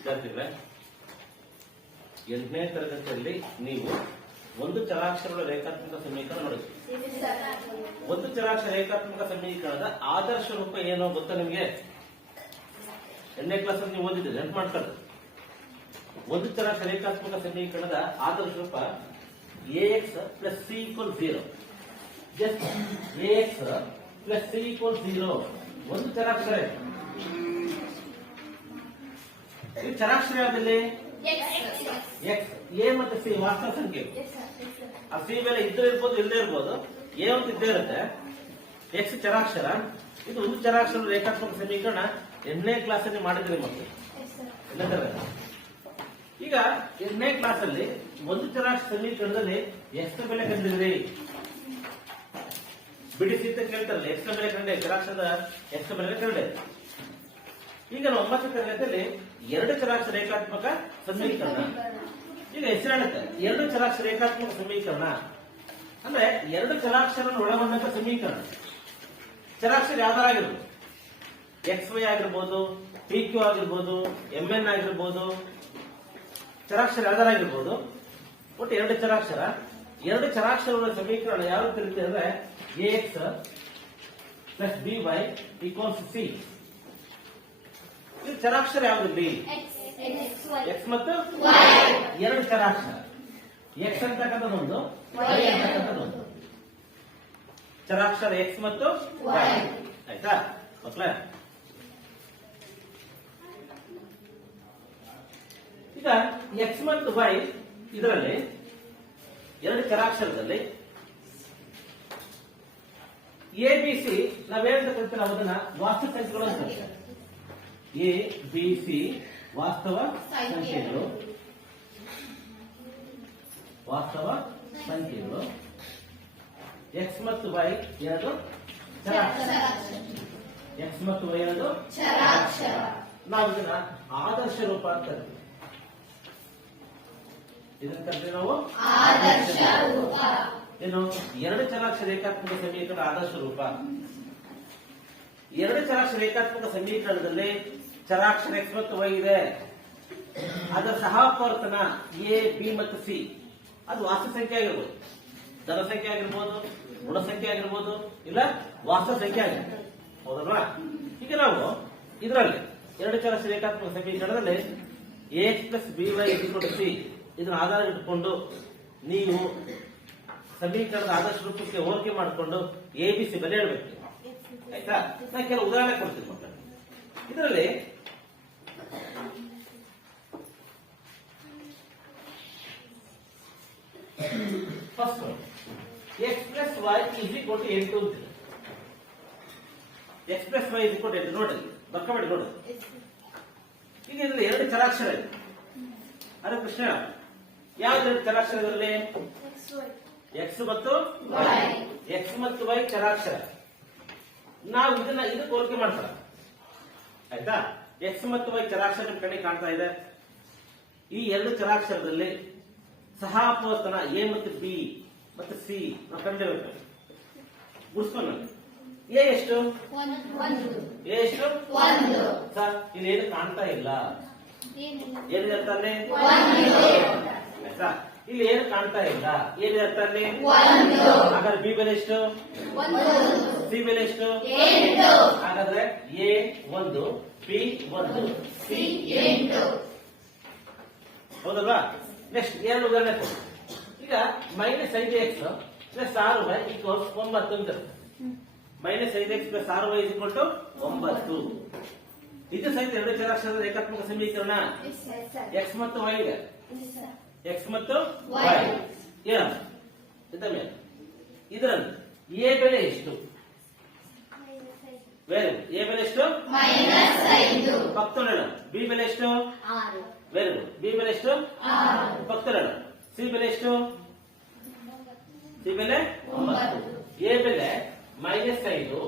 ವಿದ್ಯಾರ್ಥಿಗಳೇ, 8ನೇ ತರಗತಿಯಲ್ಲಿ ನೀವು ಒಂದು ಚರಾಕ್ಷರಗಳ ರೇಖಾತ್ಮಕ ಸಮೀಕರಣ ನೋಡಿದ್ರಿ. ಒಂದು ಚರಾಕ್ಷರ ರೇಖಾತ್ಮಕ ಸಮೀಕರಣದ ಆದರ್ಶ ರೂಪ ಏನೋ ಗೊತ್ತಾ ನಿಮಗೆ? 8ನೇ ಕ್ಲಾಸ್ ಅಲ್ಲಿ ನೀವು ಓದಿದ್ರೆ ನೆನಪು ಮಾಡ್ಕೊಳ್ಳಿ. ಒಂದು ಚರಾಕ್ಷರ ರೇಖಾತ್ಮಕ ಸಮೀಕರಣದ ಆದರ್ಶ ರೂಪ ax plus c equals 0. Just ax plus c equals 0. ಒಂದು ಚರಾಕ್ಷರ. ಈ ಚರಾಕ್ಷರ ಯಾವ್ದಲ್ಲಿ? x. a ಮತ್ತೆ c ವಾಸ್ತವ ಸಂಖ್ಯೆ. ಆ ಸಿ ಬೆಲೆ ಇದ್ರೂ ಇರ್ಬೋದು, ಇಲ್ಲದೆ ಇರ್ಬೋದು. a ಅಂತ ಇದ್ದೇ ಇರುತ್ತೆ. x ಚರಾಕ್ಷರ. ಇದು ಒಂದು ಚರಾಕ್ಷರ ರೇಖಾತ್ಮಕ ಸಮೀಕರಣ 8ನೇ ಕ್ಲಾಸ್ ಅಲ್ಲಿ ಮಾಡಿದ್ರಿ ಮಕ್ಕಳು. ಈಗ 8ನೇ ಕ್ಲಾಸ್ ಅಲ್ಲಿ ಒಂದು ಚರಾಕ್ಷರ ಸಮೀಕರಣದಲ್ಲಿ x ಬೆಲೆ ಕಂಡಿದ್ರಿ. ಬಿಡಿಸಿ ಅಂತ ಕೇಳ್ತಾರಲ್ಲ, x ಬೆಲೆ ಕಂಡೆ, ಚರಾಕ್ಷರದ x ಬೆಲೆ ಕಂಡೆ. ಈಗ 9ನೇ ತರಗತಿಯಲ್ಲಿ ಎರಡು ಚರಾಕ್ಷರ ರೇಖಾತ್ಮಕ ಸಮೀಕರಣ. ಈಗ ಹೆಸರು ಹೇಳುತ್ತೆ ಎರಡು ಚರಾಕ್ಷರ ರೇಖಾತ್ಮಕ ಸಮೀಕರಣ ಅಂದ್ರೆ ಎರಡು ಚರಾಕ್ಷರ ಒಳಗೊಂಡಂತ ಸಮೀಕರಣ. ಚರಾಕ್ಷರ ಯಾವ್ದಾಗಿರ್ಬೋದು, XY ಆಗಿರ್ಬೋದು, PQ ಆಗಿರ್ಬೋದು, MN ಆಗಿರ್ಬೋದು, ಚರಾಕ್ಷರ ಯಾವ್ದಾಗಿರ್ಬೋದು. ಒಟ್ಟು ಎರಡು ಚರಾಕ್ಷರ. ಎರಡು ಚರಾಕ್ಷರಗಳ ಸಮೀಕರಣ ಯಾವ ಕರೀತೀವಿ ಅಂದ್ರೆ ax plus by equals c. ಇದು ಚರಾಕ್ಷರ ಯಾವ್ದು? x ಮತ್ತು ಎರಡು ಚರಾಕ್ಷರ. x ಅಂತಕ್ಕಂಥದ್ದೊಂದು, y ಅಂತಕ್ಕಂಥದ್ದೊಂದು. ಚರಾಕ್ಷರ x ಮತ್ತು y. ಆಯ್ತಾ ಮಕ್ಕಳ? ಈಗ x ಮತ್ತು y ಇದರಲ್ಲಿ ಎರಡು ಚರಾಕ್ಷರದಲ್ಲಿ ಎ ಬಿ ಸಿ ನಾವೇನಂತ ಕರಿತೀವಿ, ಅದನ್ನ ವಾಸ್ತವ ಸಂಖ್ಯೆಗಳು ಅಂತ ಕರೀತಾರೆ. ಎ ಬಿ ಸಿ ವಾಸ್ತವ ಸಂಖ್ಯೆಗಳು. ವಾಸ್ತವ ಸಂಖ್ಯೆಗಳು. ಎಕ್ಸ್ ಮತ್ತು ವೈ ಎರಡು ಚರಾಕ್ಷರ. ಎಕ್ಸ್ ಮತ್ತು ವೈ ಎರಡು ಚರಾಕ್ಷರ. ನಾವು ಇದನ್ನ ಆದರ್ಶ ರೂಪ ಅಂತ ಕರಿತೀವಿ. ಇದನ್ನ ಕರಿತೀವಿ ನಾವು ಆದರ್ಶ ರೂಪ. ಏನು? ಎರಡು ಚರಾಕ್ಷರ ರೇಖಾತ್ಮಕ ಸಮೀಕರಣ ಆದರ್ಶ ರೂಪ. ಎರಡು ಚರಾಕ್ಷರ ರೇಖಾತ್ಮಕ ಸಮೀಕರಣದಲ್ಲಿ ಚರಾಕ್ಷರ x ಮತ್ತು y ಇದೆ. ಅದರ ಸಹಪವರ್ತನ a b ಮತ್ತು c. ಅದು ವಾಸ್ತವ ಸಂಖ್ಯೆ ಆಗಿರ್ಬೋದು, ಧನ ಸಂಖ್ಯೆ ಆಗಿರ್ಬೋದು, ಋಣ ಸಂಖ್ಯೆ ಆಗಿರ್ಬೋದು, ಇಲ್ಲ ವಾಸ್ತವ ಸಂಖ್ಯೆ ಆಗಿರ್ಬೋದು. ಹೌದಲ್ವಾ? ಈಗ ನಾವು ಇದರಲ್ಲಿ ಎರಡು ಚರಾಕ್ಷರ ರೇಖಾತ್ಮಕ ಸಮೀಕರಣದಲ್ಲಿ ax plus by equal c ಇದನ್ನು ಆಧಾರ ಇಟ್ಟುಕೊಂಡು ನೀವು ಸಮೀಕರಣದ ಆದರ್ಶ ರೂಪಕ್ಕೆ ಹೋಲಿಕೆ ಮಾಡಿಕೊಂಡು ಎ ಬಿ ಸಿ ಬೆಲೆ ಹೇಳ್ಬೇಕು. ಆಯ್ತಾ? ನಾನು ಕೆಲವು ಉದಾಹರಣೆ ಕೊಡ್ತೀನಿ ಮಕ್ಕಳು. ಇದರಲ್ಲಿ first x plus y is equal to 8 ಅಂತಿದೆ. X plus y is equal to 8 ನೋಡಿ, ಬರ್ಕಬೇಡಿ ನೋಡಿ. ಈಗ ಇದರಲ್ಲಿ ಎರಡು ಚರಾಕ್ಷರ ಇದೆ. ಅದೇ ಪ್ರಶ್ನೆ, ಯಾವ್ದು ಎರಡು ಚರಾಕ್ಷರ ಇದರಲ್ಲಿ? ಎಕ್ಸ್ ಮತ್ತು ವೈ. ಎಕ್ಸ್ ಮತ್ತು ವೈ ಚರಾಕ್ಷರ. ನಾವು ಇದನ್ನ ಇದಕ್ಕೆ ಹೋಲಿಕೆ ಮಾಡ್ತಾರ. ಆಯ್ತಾ? ಎಕ್ಸ್ ಮತ್ತು ವೈ ಚರಾಕ್ಷರ ನಿಮ್ ಕಡೆ ಕಾಣ್ತಾ ಇದೆ. ಈ ಎರಡು ಚರಾಕ್ಷರದಲ್ಲಿ ಸಹಪವರ್ತನ ಎ ಮತ್ತು ಬಿ ಮತ್ತು ಸಿ ನಾವು ಕಂಡಿರಬೇಕು. ಗುಡ್ಸ್ಕೊಂಡು ಎ ಎಷ್ಟು? ಎ ಎಷ್ಟು? ಸರ್ ಇಲ್ಲೇನು ಕಾಣ್ತಾ ಇಲ್ಲ. ಏನಿದೆ ಅಂತಾನೆ? ಆಯ್ತಾ? ಇಲ್ಲಿ ಏನು ಕಾಣ್ತಾ ಇಲ್ಲ. ಏನಿದೆ ಅಂತಾನೆ? ಹಾಗಾದ್ರೆ ಬಿ ಬೆಲೆ ಎಷ್ಟು? ಸಿ ಬೆಲೆ ಎಷ್ಟು? ಹಾಗಾದ್ರೆ ಎ 1, ಬಿ 1, ಸಿ 8. ಹೌದಲ್ವಾ? ನೆಕ್ಸ್ಟ್ ಎರಡು ಉದಾಹರಣೆ ಕೊಡಿ. ಈಗ -5x ಪ್ಲಸ್ 6y ಈಕ್ವಲ್ಸ್ 9 ಅಂತ. -5x plus 6y equal to 9. ಇದು ಸಹಿತ ಎರಡು ಚರಾಕ್ಷರದ ರೇಖಾತ್ಮಕ ಸಮೀಕರಣ. ಎಕ್ಸ್ ಮತ್ತು ವೈ ಇದೆ. ಎಕ್ಸ್ ಮತ್ತು ವೈ ಮೇಲೆ ಇದರಲ್ಲಿ ಎ ಬೆಲೆ ಎಷ್ಟು? Very good. ಎ ಬೆಲೆ ಎಷ್ಟು? ಪಕ್ಕದೊಳಗೆ. ಬಿ ಬೆಲೆ ಎಷ್ಟು? Very good. ಬಿ ಬೆಲೆ ಎಷ್ಟು? ಪಕ್ಕದೊಳಗೆ. ಸಿ ಬೆಲೆ ಎಷ್ಟು? ಸಿ ಬೆಲೆ 9. ಎ ಬೆಲೆ -5,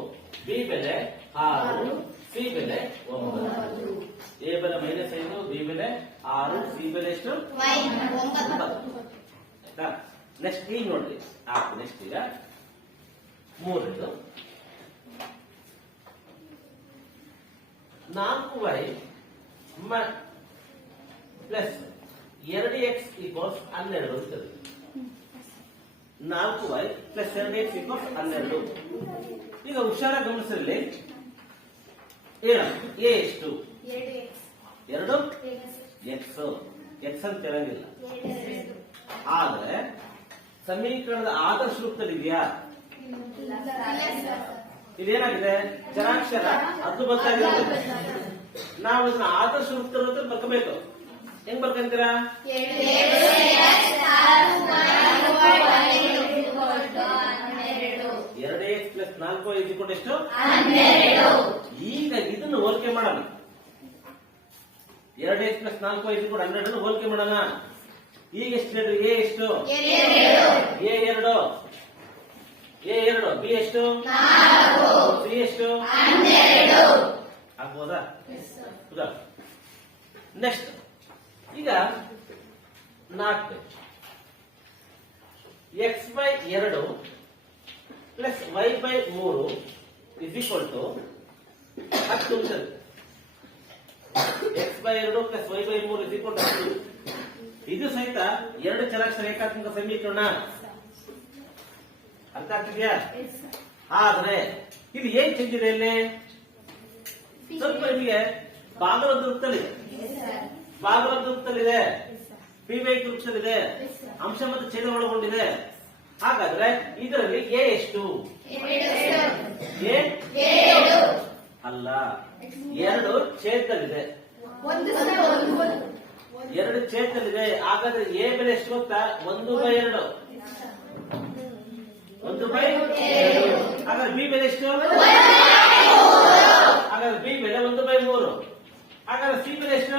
ಬಿ ಬೆಲೆ 6, ಸಿ ಬೆಲೆ 9. ಎ ಬೆಲೆ -5, ಬಿ ಬೆಲೆ 6, ಸಿ ಬೆಲೆ ಎಷ್ಟು? 9. ಆಯ್ತಾ? ನೆಕ್ಸ್ಟ್ ಈಗ ನೋಡ್ರಿ. ನೆಕ್ಸ್ಟ್ ಈಗ 3 4y ಪ್ಲಸ್ 2x ಈಕ್ವಲ್ಸ್ 12 ಇರ್ತದೆ. 4y plus 2x equals 12. ಈಗ ಹುಷಾರ ಗಮನಿಸಿರಲಿ, ಹೇಳ ಎ ಎಷ್ಟು? 2 ಎಕ್ಸ್ ಅಂತ ಹೇಳಂಗಿಲ್ಲ. ಆದ್ರೆ ಸಮೀಕರಣದ ಆದರ್ಶ ರೂಪದಲ್ಲಿ ಇದೆಯಾ? ಇದೇನಾಗಿದೆ? ಚರಾಕ್ಷರ ಅದು ಗೊತ್ತಾಗಿದೆ. ನಾವು ಇದನ್ನ ಆದರ್ಶ ರೂಪದಲ್ಲಿ ಬರ್ಕೋಬೇಕು. ಹೆಂಗ್ ಬರ್ಕಂತೀರಾ? 2x ಪ್ಲಸ್ 4y ಇದ್ಕೊಂಡು ಎಷ್ಟು? 12. ಈಗ ಇದನ್ನು ಹೋಲಿಕೆ ಮಾಡೋಣ. 2x ಪ್ಲಸ್ 4y ಇದ್ಕೊಂಡು 12 ಹೋಲಿಕೆ ಮಾಡೋಣ. ಈಗ ಎಷ್ಟು ಹೇಳ್ರಿ? ಎ ಎಷ್ಟು? ಎ 2, ಎ 2, ಬಿ ಎಷ್ಟು? 4, ಸಿ ಎಷ್ಟು? 12. ಆಗ್ಬೋದಾ? ನೆಕ್ಸ್ಟ್ ಈಗ 4 x by 2 plus y by 3 is equal to 10 ಉಂಟದು. x by 2 plus y by 3 is equal to 10. ಇದು ಸಹಿತ ಎರಡು ಚರಾಕ್ಷರ ಏಕಾತ್ಮಕ ಸಮೀಕರಣ. ಅರ್ಥ ಆಗ್ತಿದ್ಯಾ? ಆದ್ರೆ ಇದು ಏನ್ ಚೆಂದಿದೆ ಇಲ್ಲಿ? ಸ್ವಲ್ಪ ನಿಮಗೆ ಭಾಗವತ ವೃತ್ತದಲ್ಲಿದೆ, ಭಾಗವತ ವೃತ್ತದಲ್ಲಿದೆ, ಪಿ ವೈ ವೃತ್ತದಲ್ಲಿದೆ, ಅಂಶ ಮತ್ತು ಛೇದ ಒಳಗೊಂಡಿದೆ. ಹಾಗಾದ್ರೆ ಇದರಲ್ಲಿ ಎ ಎಷ್ಟು? ಎ ಅಲ್ಲ, 2 ಛೇದದಲ್ಲಿದೆ, 2 ಛೇದದಲ್ಲಿದೆ. ಹಾಗಾದ್ರೆ ಎ ಬೆಲೆ ಎಷ್ಟು ಗೊತ್ತಾ? 1/2. 1/2. ಹಾಗಾದ್ರೆ ಬಿ ಬೆಲೆ ಎಷ್ಟು? ಹಾಗಾದ್ರೆ ಬಿ ಬೆಲೆ 1/3. ಹಾಗಾದ್ರೆ ಸಿ ಬೆಲೆ ಎಷ್ಟು?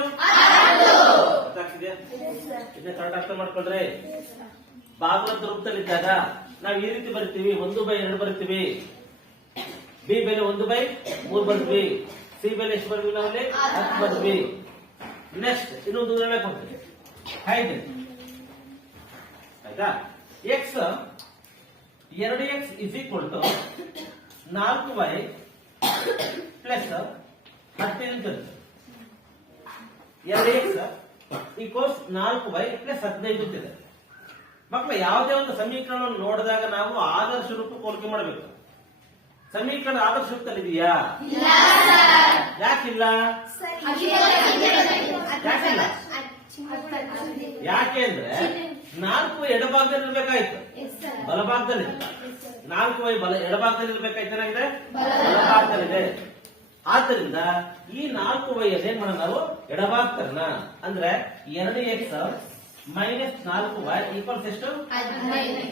ಇದನ್ನ ಕರೆಕ್ಟ್ ಅರ್ಥ ಮಾಡ್ಕೊಂಡ್ರೆ, ಭಾಗವತ ರೂಪದಲ್ಲಿದ್ದಾಗ ನಾವು ಈ ರೀತಿ ಬರಿತೀವಿ, 1/2 ಬರಿತೀವಿ. ಬಿ ಬೆಲೆ 1/3 ಬರ್ತೀವಿ. ಸಿ ಬೆಲೆ ಎಷ್ಟು ಬರ್ತೀವಿ? ನಾವಲ್ಲಿ 10 ಬರ್ತೀವಿ. ನೆಕ್ಸ್ಟ್ ಇನ್ನೊಂದು ಉದಾಹರಣೆ ಕೊಡ್ತೀವಿ. ಹಾಗೆ ಆಯ್ತಾ? X 2x is equal to 4y plus 10 ಇರ್ತದೆ. 2x ಈಕ್ವಲ್ಸ್ 4y ಪ್ಲಸ್ 15 ಇರ್ತದೆ. ಮಕ್ಕಳು ಯಾವುದೇ ಒಂದು ಸಮೀಕರಣವನ್ನು ನೋಡಿದಾಗ ನಾವು ಆದರ್ಶ ರೂಪಕ್ಕೆ ಹೋಲಿಕೆ ಮಾಡಬೇಕು. ಸಮೀಕರಣ ಆದರ್ಶ ರೂಪದಲ್ಲಿ ಇದೆಯಾ? ಯಾಕಿಲ್ಲ? ಯಾಕೆ ಅಂದ್ರೆ 4 ಎಡಭಾಗದಲ್ಲಿ ಇರ್ಬೇಕಾಯ್ತು, ಬಲಭಾಗದಲ್ಲಿ 4y ಎಡಭಾಗದಲ್ಲಿ ಇರ್ಬೇಕಾಯ್ತು. ಏನಾಗಿದೆ? ಬಲಭಾಗದಲ್ಲಿದೆ. ಆದ್ದರಿಂದ ಈ 4y ಏನ್ ಮಾಡೋಣ ನಾವು? ಎಡಭಾಗ ತರೋಣ. ಅಂದ್ರೆ 2x ಮೈನಸ್ 4y ಈಕ್ವಲ್ಸ್ ಎಷ್ಟು? 15.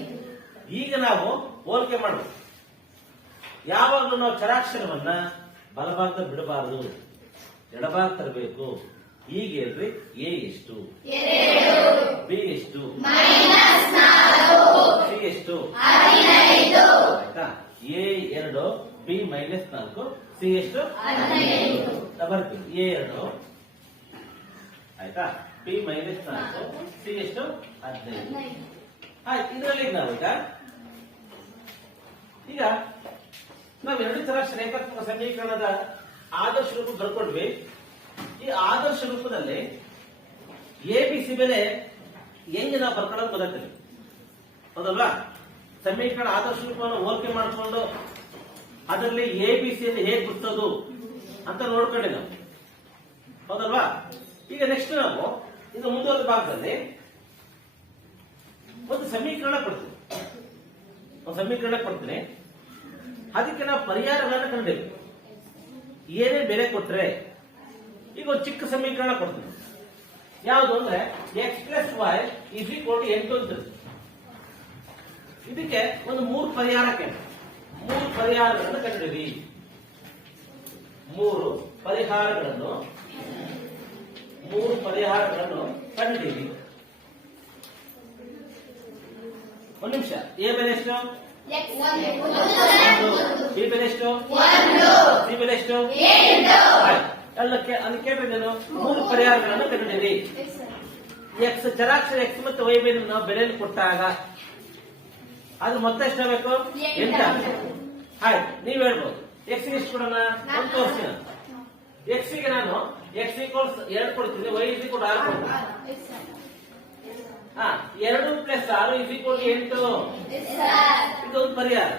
ಈಗ ನಾವು ಹೋಲಿಕೆ ಮಾಡಬೇಕು. ಯಾವಾಗಲೂ ನಾವು ಚರಾಕ್ಷರವನ್ನ ಬಲಭಾಗದಲ್ಲಿ ಬಿಡಬಾರದು, ಎಡಭಾಗ ತರಬೇಕು. ಈಗ ಹೇಳ್ರಿ, ಎ ಎಷ್ಟು? ಬಿ ಎಷ್ಟು? ಸಿ ಎಷ್ಟು? ಆಯ್ತಾ? ಎ 2, ಬಿ -4, ಸಿ ಎಷ್ಟು? 15. ಬರ್ತೀವಿ. ಎ 2 ಆಯ್ತಾ? ಬಿ -4, ಸಿ ಎಷ್ಟು? 15. ಆಯ್ತು. ಇದರಲ್ಲಿ ನಾವೀಗ ನಾವು ಎರಡು ಚರಾಕ್ಷರ ಏಕಾತ್ಮಕ ಸಮೀಕರಣದ ಆದರ್ಶ ರೂಪ ಬರ್ಕೊಂಡ್ವಿ. ಈ ಆದರ್ಶ ರೂಪದಲ್ಲಿ ಎ ಬಿ ಸಿ ಬೆಲೆ ಹೆಂಗೆ ನಾವು ಬರ್ಕೊಳ್ಳೋದು ಗೊತ್ತಾಗ್ತದೆ, ಹೌದಲ್ವಾ? ಸಮೀಕರಣ ಆದರ್ಶ ರೂಪವನ್ನು ಹೋಲಿಕೆ ಮಾಡಿಕೊಂಡು ಅದರಲ್ಲಿ ಎ ಬಿ ಸಿ ಯನ್ನು ಹೇಗೆ ಗುರುತಿಸೋದು ಅಂತ ನೋಡ್ಕೊಂಡೆ ನಾವು, ಹೌದಲ್ವಾ? ಈಗ ನೆಕ್ಸ್ಟ್ ನಾವು ಇದು ಮುಂದುವರೆದ ಭಾಗದಲ್ಲಿ ಒಂದು ಸಮೀಕರಣ ಕೊಡ್ತೀನಿ. ಅದಕ್ಕೆ ನಾವು ಪರಿಹಾರಗಳನ್ನ ಕಂಡಿದ್ದೀವಿ. ಏನೇ ಬೆಲೆ ಕೊಟ್ರೆ, ಈಗ ಒಂದು ಚಿಕ್ಕ ಸಮೀಕರಣ ಕೊಡ್ತೀನಿ. ಯಾವುದು ಅಂದ್ರೆ x plus y is equal to 8 ಅಂತ. ಇದಕ್ಕೆ ಒಂದು 3 ಪರಿಹಾರಗಳನ್ನು ಕಂಡಿದ್ದೀವಿ. 3 ಪರಿಹಾರಗಳನ್ನು ಕಂಡಿದ್ದೀವಿ. ಒಂದು ನಿಮಿಷ. ಎ ಬೆಲೆ ಎಷ್ಟು? ಬಿ ಬೆಲೆ ಎಷ್ಟು? ಸಿ ಬೆಲೆ ಎಷ್ಟು? ಅದಕ್ಕೆ 3 ಪರಿಹಾರಗಳನ್ನು ಕಂಡಿದ್ದೀವಿ. ಎಕ್ಸ್ ಚರಾಕ್ಷರ x ಮತ್ತು y ಬೆಲೆ ನಾವು ಬೆಲೆಯನ್ನು ಕೊಟ್ಟಾಗ ಅದು ಮೊತ್ತ ಎಷ್ಟಾಗಬೇಕು? 8 ಆಯ್ತು. ನೀವ್ ಹೇಳ್ಬೋದು x ಎಷ್ಟು ಕೊಡೋಣ? 1 ತೋರಿಸ್ತೀನಿ. ಎಕ್ಸ್ ಗೆ ನಾನು ಎಕ್ಸ್ ಈಕ್ವಲ್ಸ್ 2 ಕೊಡ್ತೀನಿ, ವೈ ಇಸ್ ಈಕ್ವಲ್ 6 ಕೊಡ್ತೀನಿ. 2 ಪ್ಲಸ್ 6 ಇಸ್ ಈಕ್ವಲ್ 8. ಇದೊಂದು ಪರಿಹಾರ.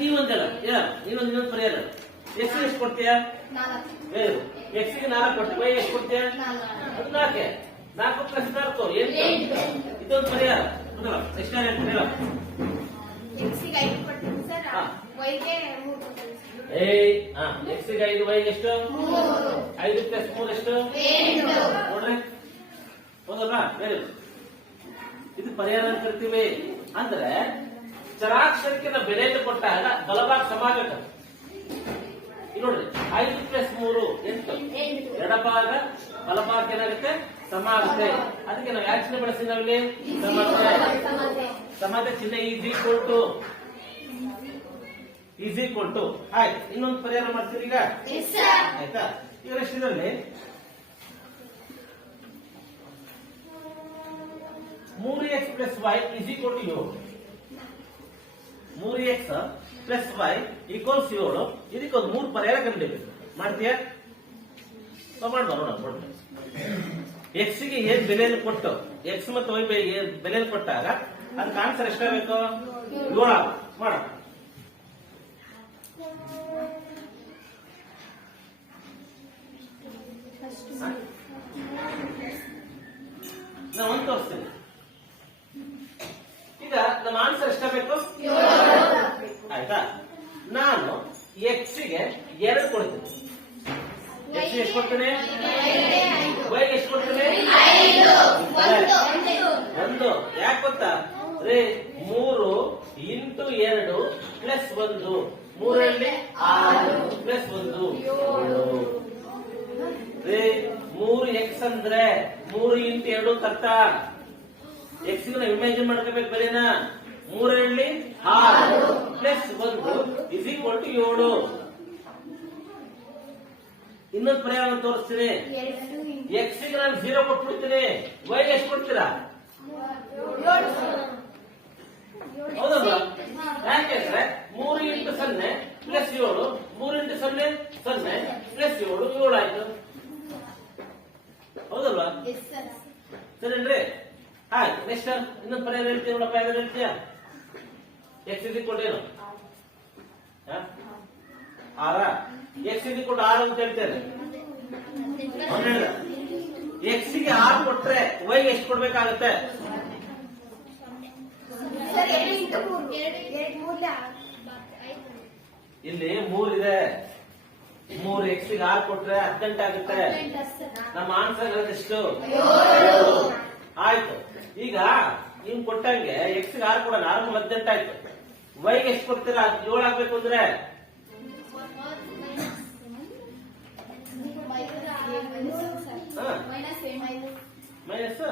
ನೀವೊಂದಲ್ಲ ಇನ್ನೊಂದು ಪರಿಹಾರ. ಎಕ್ಸ್ ಎಷ್ಟು ಕೊಡ್ತೀಯ? ಎಕ್ಸ್ ಗೆ 4 ಕೊಡ್ತೀವಿ, ವೈ ಎಷ್ಟು ಕೊಡ್ತೀಯ? 4. 4 ಪ್ಲಸ್ 4 8. ಇದೊಂದು ಪರಿಹಾರ. ಎಷ್ಟು ಹೇಳ್ತೀನಿ ಹೇಳ. ಎಕ್ಸ್ ಗೆ 5 ವೈ ಎಷ್ಟು? 5 ಪ್ಲಸ್ 3 ಎಷ್ಟು? ನೋಡ್ರಿ ಹೌದಲ್ಲ. ಇದು ಪರಿಹಾರ ಅಂತ ಕರಿತೀವಿ. ಅಂದ್ರೆ ಚರಾಕ್ಷರಕ್ಕೆ ನಾವು ಬೆಲೆಯನ್ನು ಕೊಟ್ಟಾಗ ಬಲಭಾಗ ಸಮ ಆಗಬೇಕು. ಇಲ್ಲಿ ನೋಡ್ರಿ 5 ಪ್ಲಸ್ 3 8. ಎಡಭಾಗ ಬಲಭಾಗ ಏನಾಗುತ್ತೆ? ಸಮ ಆಗುತ್ತೆ. ಅದಕ್ಕೆ ನಾವು ಯಾವ ಚಿಹ್ನೆ ಬಳಸ್ತೀವಿ ನಾವಿಲ್ಲಿ? ಸಮಾನ ಚಿಹ್ನೆ ಈಸ್ ಈಕ್ವಲ್ ಟು. ಆಯ್ತು, ಇನ್ನೊಂದು ಪರಿಹಾರ ಮಾಡ್ತೀರಿ ಈಗ. ಆಯ್ತಾ? ಈಗ ಇದರಲ್ಲಿ 3x plus y is equal to 7. 3x plus y equals 7. ಇದಕ್ಕೊಂದು 3 ಪರಿಹಾರ ಕಂಡುಹಿಡಿಯಬೇಕು. ಮಾಡ್ತೀಯಾ? ಮಾಡೋಣ. ಎಕ್ಸ್ ಗೆ ಏನ್ ಬೆಲೆಯನ್ನು ಕೊಟ್ಟು ಎಕ್ಸ್ ಮತ್ತು ವೈ ಬೆಲೆಯನ್ನು ಕೊಟ್ಟಾಗ ಅದಕ್ಕೆ ಆನ್ಸರ್ ಎಷ್ಟಾಗಬೇಕು? 7. ಮಾಡ. ನಾವು ಒಂದು ತೋರಿಸ್ತೇನೆ. ಈಗ ನಮ್ಮ ಆನ್ಸರ್ ಎಷ್ಟಾಗಬೇಕು? 7. ಆಯ್ತಾ? ನಾನು ಎಕ್ಸ್ ಗೆ 2 ಕೊಡ್ತೀನಿ. ಎಕ್ಸ್ ಎಷ್ಟು ಕೊಡ್ತೇನೆ? ವೈ ಎಷ್ಟು ಕೊಡ್ತೇನೆ? 1. ಯಾಕೆ ಗೊತ್ತಾ? 3 ಇಂಟು 2 ಪ್ಲಸ್ 1. 3 6 ಪ್ಲಸ್ 1 7. 3x ಅಂದ್ರೆ 3 ಇಂಟು 2 ಕರ್ತ. ಎಕ್ಸ್ ನಾವು ಇಮ್ಯಾಜಿನ್ ಮಾಡ್ಕೋಬೇಕು ಬೆಲೆನ. 3 6 ಪ್ಲಸ್ 1 ಇಸ್ ಈಕ್ವಲ್ ಟು 7. ಇನ್ನೊಂದು ಪರಿಹಾರ ತೋರಿಸ್ತೀನಿ. ಎಕ್ಸ್ ಗೆ ನಾನು 0 ಕೊಟ್ಬಿಡ್ತೀನಿ, ವೈ ಎಷ್ಟು ಕೊಡ್ತೀರಾ? ಹೌದಲ್ವಾ? ಯಾಕೆಂದ್ರೆ 3 ಇಂಟು 0 ಪ್ಲಸ್ 7. 3 ಇಂಟು 0 0 ಪ್ಲಸ್ 7 ಆಯ್ತು. ಹೌದಲ್ವಾ? ಸರಿನ್ರಿ? ಆಯ್ತು. ನೆಕ್ಸ್ಟ್ ಇನ್ನೊಂದು ಪರಿಹಾರ ಹೇಳ್ತೀವಿ ನೋಡಪ್ಪ. ಯಾವ್ದು ಹೇಳ್ತೀಯ? ಎಕ್ಸ್ ಇಸ್ ಈಕ್ವಲ್ ಏನು? 6. ಎಕ್ಸ್ ಇಸ್ ಈಕ್ವಲ್ 6 ಅಂತ ಹೇಳ್ತೇನೆ. ಎಕ್ಸ್ ಗೆ 6 ಕೊಟ್ರೆ ವೈ ಎಷ್ಟು ಕೊಡ್ಬೇಕಾಗತ್ತೆ? ಇಲ್ಲಿ 3 ಇದೆ. 3 ಎಕ್ಸ್ ಗೆ 6 ಕೊಟ್ರೆ 18 ಆಗುತ್ತೆ. ನಮ್ಮ ಆನ್ಸರ್ ಎಷ್ಟು? 7. ಆಯ್ತು. ಈಗ ನೀವು ಕೊಟ್ಟಂಗೆ ಎಕ್ಸ್ ಗೆ 6 ಕೊಡೋಣ. 6 18 ಆಯ್ತು. ವೈ ಗೆ ಎಷ್ಟು ಕೊಡ್ತೀರಾ? 7 ಆಗ್ಬೇಕು ಅಂದ್ರೆ ಮೈನಸ್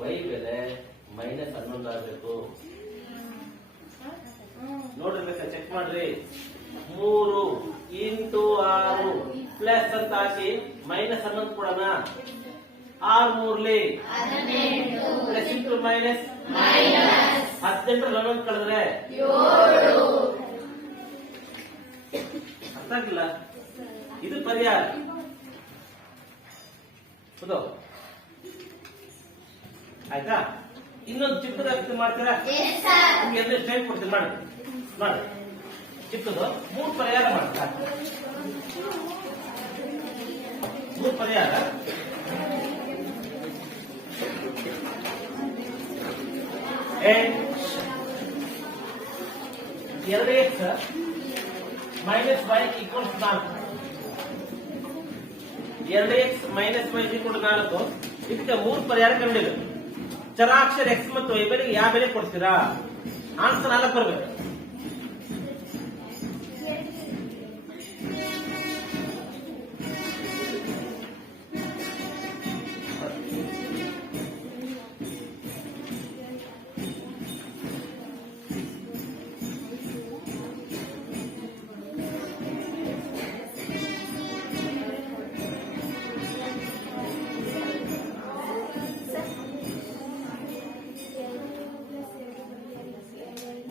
ವೈ ಬೆಲೆ ಮೈನಸ್ 11 ಆಗಬೇಕು. ನೋಡ್ರಿ ಬೇಕಾ? ಚೆಕ್ ಮಾಡ್ರಿ. 3 ಇಂಟು 6 ಪ್ಲಸ್ ಅಂತ ಹಾಕಿ ಮೈನಸ್ 11 ಕೊಡೋಣ. 6 3 ಪ್ಲಸ್ ಇಂಟು ಮೈನಸ್ 18 11 ಕಳೆದ್ರೆ 7. ಅರ್ಥ ಆಗಿಲ್ಲ? ಇದು ಪರಿಹಾರ. ಹೌದು. ಆಯ್ತಾ? ಇನ್ನೊಂದು ಚಿಕ್ಕದಾಗಿ ಮಾಡ್ತೀರಾ? ನಿಮ್ಗೆ ಎಲ್ಲ ಟೈಮ್ ಕೊಡ್ತೀನಿ. ಮಾಡಿ ಚಿಕ್ಕದು 3 ಪರಿಹಾರ ಮಾಡ್ತಾ. 3 ಪರಿಹಾರ. ಎರಡು x minus y equals 4. 2x minus y equal 4. ಇದಕ್ಕೆ 3 ಪರಿಹಾರ ಕಂಡಿದೆ. ಚರಾಕ್ಷರ ಎಕ್ಸ್ ಮತ್ತು ವೈ ಬೆಲೆಗೆ ಯಾವ ಬೆಲೆ ಕೊಡ್ತೀರಾ? ಆನ್ಸರ್ 4 ಬರಬೇಕು.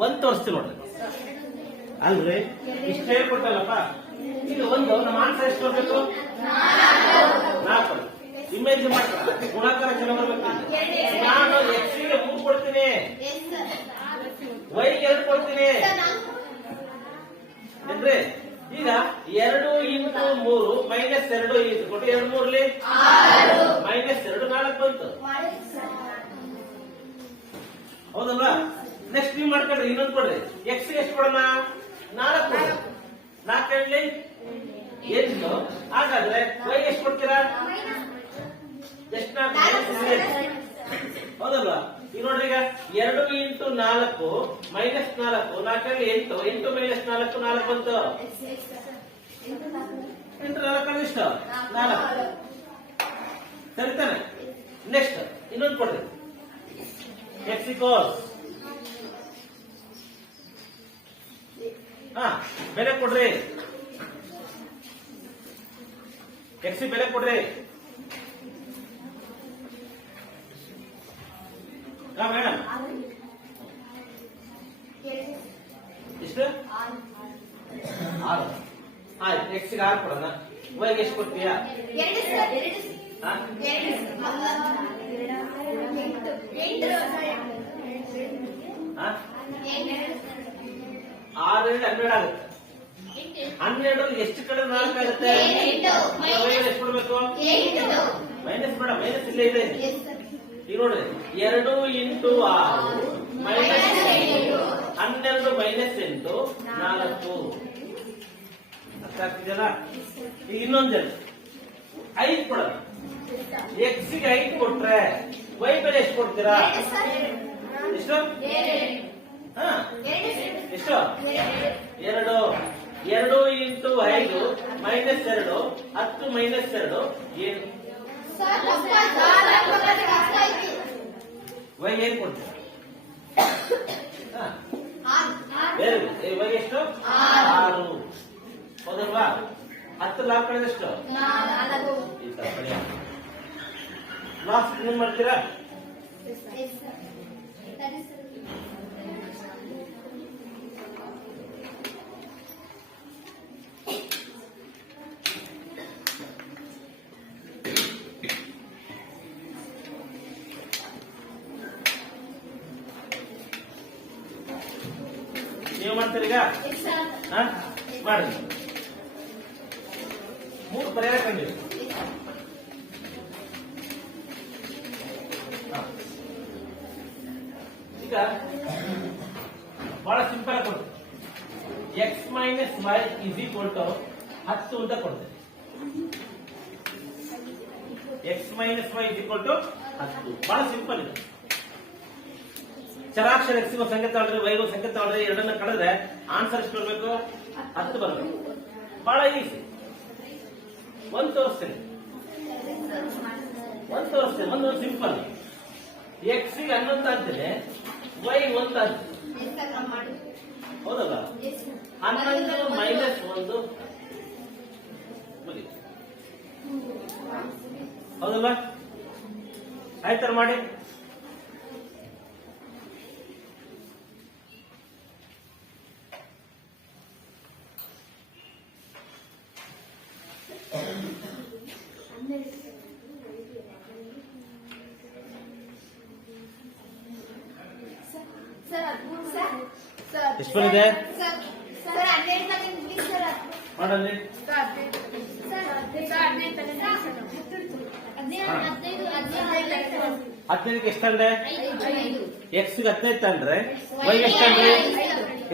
ಒಂದು ತೋರಿಸ್ತೀವಿ ನೋಡ್ರಿ. ಅಲ್ರಿ ಇಷ್ಟ ಹೇಳ್ಕೊಟ್ಟಲ್ಲಪ್ಪ. ಈಗ ಇದು ಒಂದು ನಮ್ಮ ಆನ್ಸರ್ ಎಷ್ಟು ಬರಬೇಕು 4 ಇಮೇಜ್ ಮಾಡ್ತಾರೆ ಗುಣಾಕಾರ ಜನ ಬರಬೇಕು ನಾನು x ಗೆ 3 ಕೊಡ್ತೀನಿ y ಗೆ 2 ಕೊಡ್ತೀನಿ ಏನ್ರಿ ಈಗ 2 ಇಂಟು 3 ಮೈನಸ್ 2 ಕೊಟ್ಟು 2 3 ಮೈನಸ್ 2 4 ಬಂತು ಹೌದಲ್ವಾ ನೆಕ್ಸ್ಟ್ ನೀವು ಮಾಡ್ಕೊಳ್ರಿ ಇನ್ನೊಂದು ಕೊಡ್ರಿ x ಗೆ ಎಷ್ಟು ಕೊಡೋಣ 4 ಕೊಡಿ 4 8 8 ಹಾಗಾದ್ರೆ y ಎಷ್ಟು ಕೊಡ್ತೀರಾ ಎಷ್ಟು ಹೌದಲ್ವಾ ಈಗ ನೋಡ್ರಿ ಈಗ 2 ಇಂಟು 4 ಮೈನಸ್ 4 4 8 8 ಮೈನಸ್ 4 4 ಬಂತು 8 4 ಎಷ್ಟು 4 ಸರಿತಾನೆ ನೆಕ್ಸ್ಟ್ ಇನ್ನೊಂದು ಕೊಡ್ರಿ x equals ಬೆಲೆ ಕೊಡ್ರಿ x ಬೆಲೆ ಕೊಡ್ರಿ ಮೇಡಮ್ ಎಷ್ಟು 6 ಆಯ್ತು x ಗೆ 6 ಕೊಡೋಣ y ಗೆ ಎಷ್ಟು ಕೊಡ್ತೀಯಾ 6 12 ಆಗುತ್ತೆ 12 ಎಷ್ಟು ಕಡೆ 4 ಆಗುತ್ತೆ ಎಷ್ಟು ಕೊಡ್ಬೇಕು ಮೈನಸ್ ಬೇಡ ಮೈನಸ್ ಇಲ್ಲೇ ಇದೆ ಈಗ ನೋಡ್ರಿ 2 ಇಂಟು 6 ಮೈನಸ್ 12 ಮೈನಸ್ 8 4 ಅರ್ಥ ಆಗ್ತಿದೆಯಲ್ಲ ಈಗ ಇನ್ನೊಂದು ಜನ 5 ಕೊಡೋಣ x ಗೆ 5 ಕೊಟ್ರೆ y ಬೆಲೆ ಎಷ್ಟು ಕೊಡ್ತೀರಾ ಎಷ್ಟು ಎಷ್ಟು 2 2 ಇಂಟು 5 ಮೈನಸ್ 2 10 ಮೈನಸ್ 2 ಏನು y ಏನ್ ಕೊಡ್ತೀರಾ y ಎಷ್ಟು 6 ಹೌದಲ್ವಾ 10 ಲಾಭ ಕಳೆದಷ್ಟು ಲಾಸ್ಟ್ ಏನ್ ಮಾಡ್ತೀರಾ ನೀವು ಮಾಡ್ತೀರಿ ಈಗ ಮಾಡಿ 3 ಪರಿಹಾರ ಕಂಡಿರಿ ಈಗ ಬಹಳ ಸಿಂಪಲ್ ಆಗಿ ಕೊಡ್ತೀವಿ x minus y is equal to 10 ಅಂತ ಕೊಡ್ತೇವೆ x minus y is equal to 10 ಬಹಳ ಸಿಂಪಲ್ ಇದೆ ಚರಾಕ್ಷರ x ಗೆ ಸಂಖ್ಯೆ ತಗೊಳ್ರಿ y ಗೆ ಸಂಖ್ಯೆ ತಗೊಳ್ರಿ ಎರಡನ್ನ ಕಳೆದ್ರೆ ಆನ್ಸರ್ ಎಷ್ಟು ಬರಬೇಕು 10 ಬರಬೇಕು ಬಹಳ ಈಸಿ ಒಂದು ತೋರಿಸ್ತೇನೆ ಒಂದು ಸಿಂಪಲ್ x ಗೆ 11 ಅಂತೀನಿ y 1 ಅಂತೀನಿ ಹೌದಲ್ಲ 11 ಮೈನಸ್ 1 ಹೌದಲ್ಲ ಆಯ್ತಾರ ಮಾಡಿ ಎಷ್ಟು ಬಂದಿದೆ ಮಾಡಲ್ಲಿ 15 ಎಷ್ಟಂದ್ರೆ x ಗೆ 15 ತಂದ್ರೆ y ಎಷ್ಟಂದ್ರೆ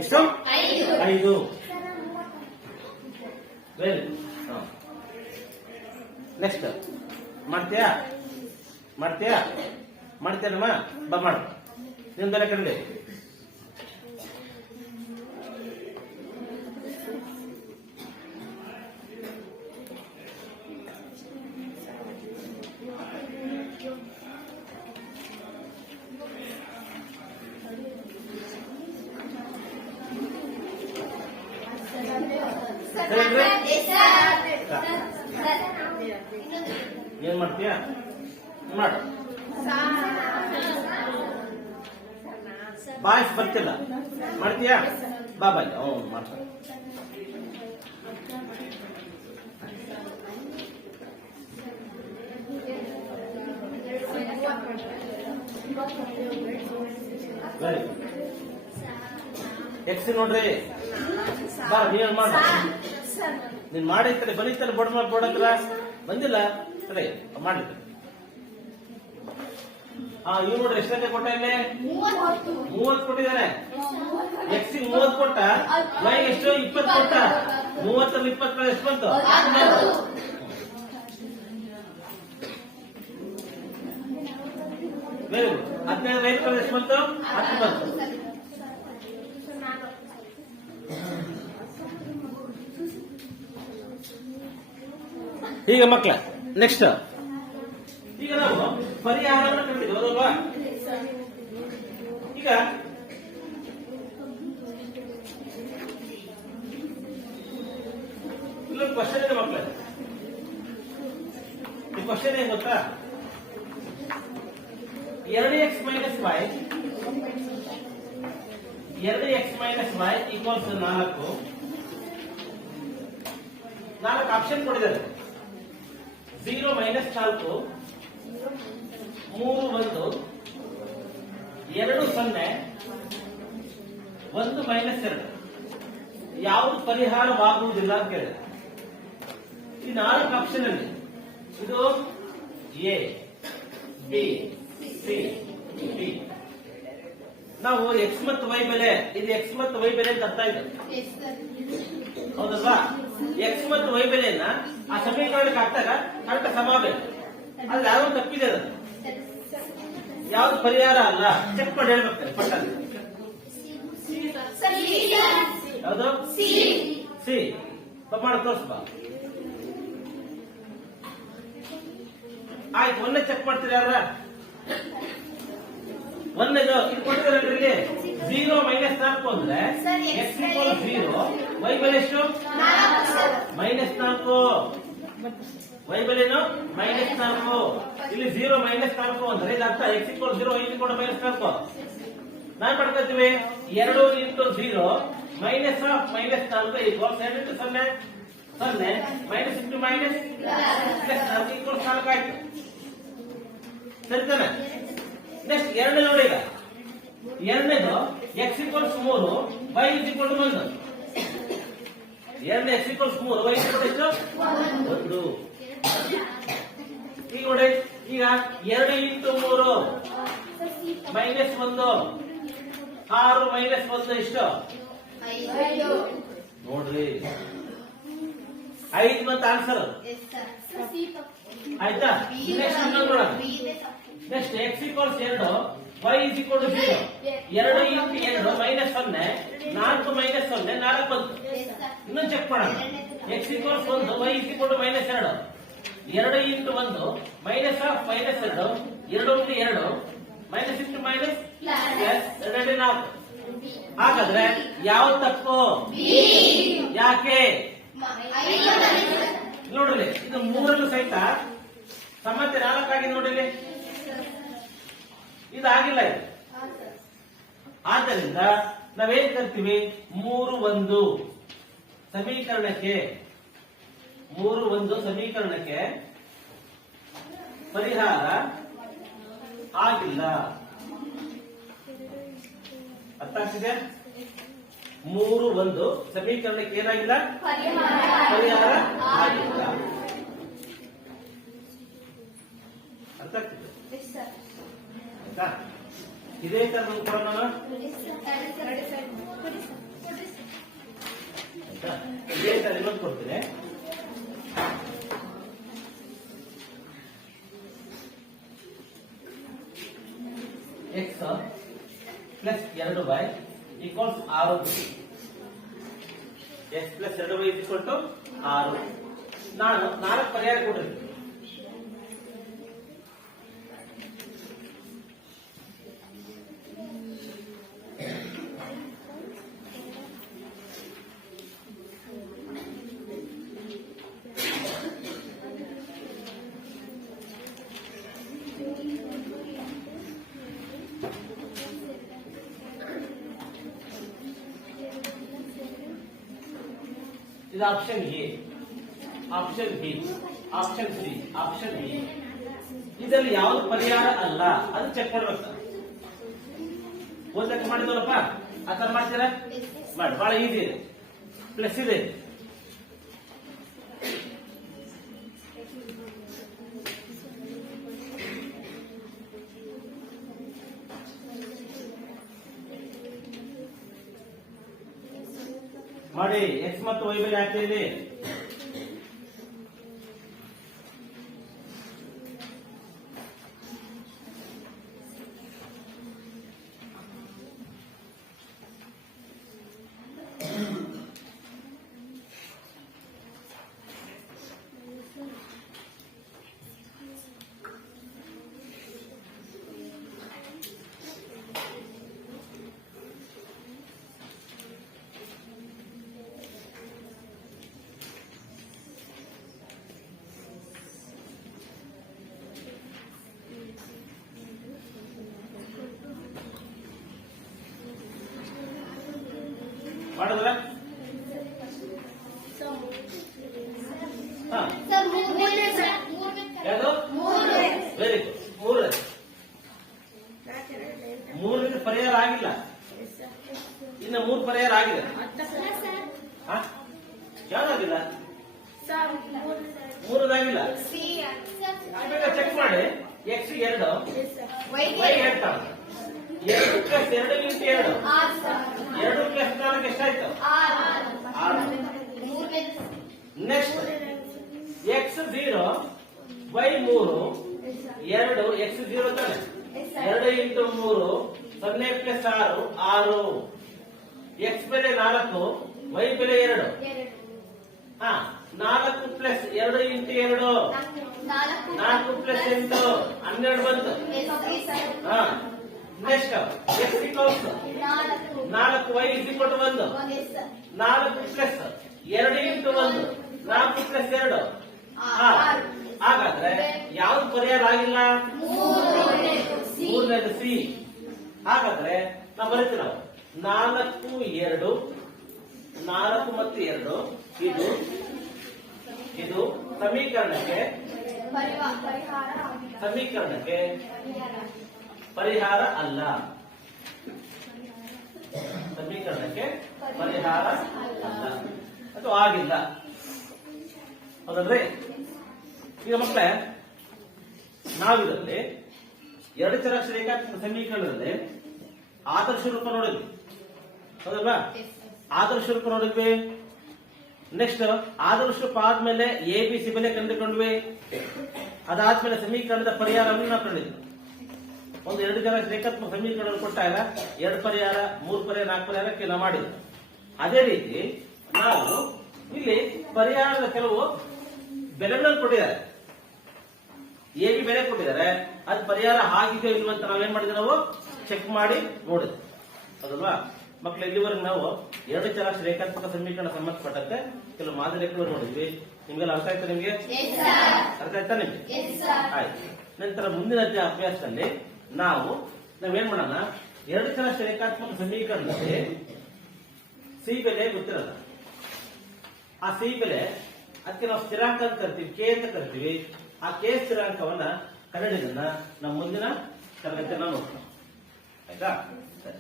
ಎಷ್ಟು 5 ವೆರಿ ನೆಕ್ಸ್ಟ್ ಮಾಡ್ತೀಯನಮ್ಮ ಬಾ ಮಾಡು ನಿಮ್ದೆಲ್ಲ ಕಡೆ ಏನ್ ಮಾಡ್ತೀಯ ಮಾಡು ಬಾಯ್ಸ್ ಬರ್ತಿಲ್ಲ ಮಾಡ್ತೀಯಾ ಬಾ ಬಾಯ್ ಮಾಡ್ತಾರೆ ಎಕ್ಸ್ ನೋಡ್ರಿ ಬಾ ನೀನ್ ಮಾಡ ನೀನ್ ಮಾಡಿರ್ತಾರೆ ಬಂದಿರ್ತಾರೆ ಬೋರ್ಡ್ ಹತ್ರ ಬಂದಿಲ್ಲ ಸರಿ ಮಾಡಿ. ಇವ್ ನೋಡ್ರಿ ಎಷ್ಟಂತೆ ಕೊಟ್ಟ ಇಲ್ಲಿ 30 ಕೊಟ್ಟಿದ್ದಾನೆ. ಎಕ್ಸ್ 30 ಕೊಟ್ಟ, ವೈ ಎಷ್ಟು 20 ಕೊಟ್ಟ. 30 20 ಎಷ್ಟು ಬಂತು? Very good. 15 5 ಎಷ್ಟು ಬಂತು? 10 ಬಂತು. ಈಗ ಮಕ್ಕಳ ನೆಕ್ಸ್ಟ್ ಈಗ ನಾವು ಪರಿಹಾರವನ್ನು ಕಟ್ಟಿದ್ವಿ ಹೌದಲ್ವಾ? ಈಗ ಇಲ್ಲೊಂದು ಕ್ವಶನ್ ಇದೆ ಮಕ್ಕಳ. ಈ ಕ್ವಶನ್ ಏನ್ ಗೊತ್ತಾ? 2x minus y 2x minus y equals 4. 4 option ಕೊಟ್ಟಿದ್ದಾರೆ. 0 ಮೈನಸ್ 4 3 1 2 0 1 ಮೈನಸ್ 2 ಯಾವುದು ಪರಿಹಾರವಾಗುವುದಿಲ್ಲ ಅಂತ ಕೇಳಿದೆ. ಈ 4 ಆಪ್ಷನ್ ಅಲ್ಲಿ ಇದು ಎ ಬಿ ಸಿ ಡಿ. ನಾವು ಎಕ್ಸ್ ಮತ್ತು ವೈ ಬೆಲೆ, ಇದು ಎಕ್ಸ್ ಮತ್ತು ವೈ ಬೆಲೆ ಅಂತ ಅರ್ಥ ಇದೆ ಹೌದಲ್ವಾ? ಎಕ್ಸ್ ಮತ್ತು ವೈ ಬೆಲೆಯನ್ನ ಆ ಸಮೀಕರಣಕ್ಕೆ ಹಾಕ್ತಾಗ ಕರೆಕ್ಟ್ ಸಮ ಬೆಲೆ. ಅದ್ರ ಯಾವ್ದು ತಪ್ಪಿದೆ, ಅದು ಯಾವ್ದು ಪರಿಹಾರ ಅಲ್ಲ. ಚೆಕ್ ಮಾಡಿ ಹೇಳ್ಬೇಕು ಪಟ್ಟಲ್ಲಿ. ಯಾವುದು? ಸಿ. ಮಾಡಿ ತೋರಿಸ್ಬ. ಆಯ್ತು, ಒಂದೇ ಚೆಕ್ ಮಾಡ್ತೀರಿ ಯಾರ? ಒಂದೇದು ಇದು ಕೊಟ್ಟಿದ್ದಾರೆ ಇಲ್ಲಿ. 0 ಮೈನಸ್ 4 ಅಂದ್ರೆ ಎಕ್ಸ್ ಈಕ್ವಲ್ 0, ವೈ ಬೆಲೆ ಎಷ್ಟು? ಮೈನಸ್ 4. ವೈ ಬೆಲೆನು ಮೈನಸ್ 4. ಇಲ್ಲಿ 0 ಮೈನಸ್ 4 ಅಂದ್ರೆ ಇದರ್ಥ X equal 0, Y equal minus 4. ನಾನ್ ಮಾಡ್ಕೊಳ್ತೀವಿ 2 into 0 minus of minus 4 equal 2 into 0 0 minus into minus plus 4 equal 4 ಆಯ್ತು. ಸರಿತಾನೆ? ನೆಕ್ಸ್ಟ್ ಎರಡನೇ ನೋಡಿ. ಈಗ ಎರಡನೇದು X equals 3, Y is equal to 1. ಎರಡನೇ ಎಕ್ಸ್ ಈಕ್ವಲ್ಸ್ 3, ವೈ ಈಕ್ವಲ್ ಎಷ್ಟು? 1. ಈಗ ನೋಡಿ, ಈಗ 2 ಇಂಟು 3 ಮೈನಸ್ 1, 6 ಮೈನಸ್ 1 ಎಷ್ಟು? 5. ನೋಡ್ರಿ 5 ಬಂತ ಆನ್ಸರ್. ಆಯ್ತಾ? ನೆಕ್ಸ್ಟ್ ಇನ್ನೊಂದು ನೋಡೋಣ. Next x equals 2, y is equal to 0. 2 into 2 minus 0, 4 minus 0 4 ಬಂತು. ಇನ್ನೊಂದು ಚೆಕ್ ಮಾಡೋಣ. X equals 1, y is equal to minus 2. 2 into 1 minus of minus 2, 2 into 2 minus into minus plus 2 4. ಹಾಗಾದ್ರೆ ಯಾವ ತಪ್ಪು? ಯಾಕೆ ನೋಡ್ರಿ, ಇದು 3ರಲ್ಲೂ ಸಹಿತ ಸಮತೆ 4 ಆಗಿದೆ ನೋಡ್ರಿ. ಇದಾಗಿಲ್ಲ ಇದು. ಆದ್ದರಿಂದ ನಾವೇನ್ ಕರ್ತೀವಿ? 3 1 ಸಮೀಕರಣಕ್ಕೆ 3 1 ಸಮೀಕರಣಕ್ಕೆ ಪರಿಹಾರ ಆಗಿಲ್ಲ. ಅರ್ಥ ಆಗ್ತಿದೆ? 3 1 ಸಮೀಕರಣಕ್ಕೆ ಏನಾಗಿಲ್ಲ? ಪರಿಹಾರ ಆಗಿಲ್ಲ. ಅರ್ಥ ಆಗ್ತಿದೆ? ಆಯ್ತಾ? ಇದೇ ತರ ಕೊಡೋಣ. ಇದೇ ತರ ಇನ್ನೊಂದು ಕೊಡ್ತೀನಿ. X plus 2y equals 6. X plus 2y equal to 6. ನಾನು 4 ಪರಿಹಾರ ಕೊಟ್ಟಿರ್ತೀನಿ. ಇದು option A. Option B, option C, option B. ಇದರಲ್ಲಿ ಯಾವ್ದು ಪರಿಹಾರ ಅಲ್ಲ ಅದು ಚೆಕ್ ಮಾಡ್ಬೇಕು. ಓದ್ಲಿಕ್ಕೆ ಮಾಡಿದ್ವಲ್ಲಪ್ಪ, ಆ ತರ ಮಾಡ್ತೀರಾ? ಮಾಡಿ, ಬಹಳ ಈಸಿ ಇದೆ, ಪ್ಲಸ್ ಇದೆ. ಮಾಡಿ, ಎಕ್ಸ್ ಮತ್ತು ವೈ ಬೆಲೆ ಹಾಕ್ತಾ ಇದೆ. ಮಾಡಿದ್ರ? ಯಾವುದು? Very good. ಮೂರರಿಂದ ಪರಿಹಾರ ಆಗಿಲ್ಲ, ಇನ್ನು 3 ಪರಿಹಾರ ಆಗಿದೆ. ಯಾವ್ದಾಗಿಲ್ಲ? 3 ಚೆಕ್ ಮಾಡಿ. X 2, y 2, 2 plus 2 into 2, 2 plus 4 ಎಷ್ಟಾಯ್ತು? 6. ನೆಕ್ಸ್ಟ್ ಎಕ್ಸ್ 0, ವೈ 3, 2, ಎಕ್ಸ್ 0 ತಾನೆ, 2 ಇಂಟು 3, 0 ಪ್ಲಸ್ 6, 6. ಎಕ್ಸ್ ಬೆಲೆ 4, ವೈ ಬೆಲೆ 2. 4 ಪ್ಲಸ್ 2 ಇಂಟು 2, 4 ಪ್ಲಸ್ 8, 12 ಬಂತು. Next x equals 4, y is equal to 1. 4 plus 2 into 1, 4 plus 2, 6. ಹಾಗಾದ್ರೆ ಯಾವ್ದು ಪರಿಹಾರ ಆಗಿಲ್ಲ? 3ನೇದು ಸಿ. ಹಾಗಾದ್ರೆ ನಾವು ಬರೀತೀವಿ, ನಾವು 4, 2, 4 ಮತ್ತು 2 ಇದು ಸಮೀಕರಣಕ್ಕೆ ಪರಿಹಾರ ಅಲ್ಲ. ಸಮೀಕರಣಕ್ಕೆ ಪರಿಹಾರ ಅಲ್ಲ, ಅದು ಆಗಿಲ್ಲ. ಹೌದಲ್ರಿ? ಈಗ ಮಕ್ಕಳೇ, ನಾವಿದರಲ್ಲಿ 2 ಚರಾಕ್ಷರ ರೇಖಾತ್ಮಕ ಸಮೀಕರಣದಲ್ಲಿ ಆದರ್ಶ ರೂಪ ನೋಡಿದ್ವಿ, ಹೌದಲ್ವಾ? ಆದರ್ಶ ರೂಪ ನೋಡಿದ್ವಿ. ನೆಕ್ಸ್ಟ್ ಆದರ್ಶ ರೂಪ ಆದ್ಮೇಲೆ ABC ಬೆಲೆ ಕಂಡುಕೊಂಡ್ವಿ. ಅದಾದ್ಮೇಲೆ ಸಮೀಕರಣದ ಪರಿಹಾರವನ್ನು ನಾವು ಕಂಡಿದ್ವಿ. ಒಂದು 2 ಚರಾಕ್ಷರ ರೇಖಾತ್ಮಕ ಸಮೀಕರಣ ಕೊಟ್ಟಾಗ 2 ಪರಿಹಾರ, 3 ಪರಿಹಾರ, 4 ಪರಿಹಾರಕ್ಕೆ ನಾವು ಮಾಡಿದ್ವಿ. ಅದೇ ರೀತಿ ನಾವು ಇಲ್ಲಿ ಪರಿಹಾರದ ಕೆಲವು ಬೆಲೆಗಳನ್ನು ಕೊಟ್ಟಿದ್ದಾರೆ, AB ಬೆಲೆ ಕೊಟ್ಟಿದ್ದಾರೆ. ಅದು ಪರಿಹಾರ ಆಗಿದೆಯೋ ಇಲ್ವಂತ ನಾವೇನ್ ಮಾಡಿದ್ವಿ, ನಾವು ಚೆಕ್ ಮಾಡಿ ನೋಡಿದ್ವಿ, ಹೌದಲ್ವಾ? ಮಕ್ಕಳು, ಇಲ್ಲಿವರೆಗೆ ನಾವು 2 ಚರಾಕ್ಷರ ರೇಖಾತ್ಮಕ ಸಮೀಕರಣ ಸಂಬಂಧಪಟ್ಟಂತೆ ಕೆಲವು ಮಾದರಿಗಳನ್ನು ನೋಡಿದ್ವಿ. ನಿಮ್ಗೆಲ್ಲ ಅರ್ಥ ಆಯ್ತಾ? ನಿಮ್ಗೆ ಅರ್ಥ ಆಯ್ತಾ? ನಿಮ್ಗೆ ಆಯ್ತು. ನಂತರ ಮುಂದಿನ ಅಭ್ಯಾಸದಲ್ಲಿ ನಾವೇನ್ ಮಾಡೋಣ, 2 ಚರಾಕ್ಷರ ರೇಖಾತ್ಮಕ ಸಮೀಕರಣದಲ್ಲಿ ಸಿ ಬೆಲೆ ಗೊತ್ತಿರಲ್ಲ. ಆ ಸಿ ಬೆಲೆ ಅದಕ್ಕೆ ನಾವು ಸ್ಥಿರಾಂಕ ಅಂತ ಕರಿತೀವಿ, ಕೆ ಅಂತ ಕರಿತೀವಿ. ಆ ಕೆ ಸ್ಥಿರಾಂಕವನ್ನ ಕಂಡುಹಿಡಿದನ್ನ ನಮ್ಮ ಮುಂದಿನ ತರಗತಿಯನ್ನು ನೋಡ್ತೀವಿ. ಆಯ್ತಾ? ಸರಿ.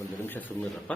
ಒಂದು ನಿಮಿಷ ಸುಮ್ಮನಿರಪ್ಪ.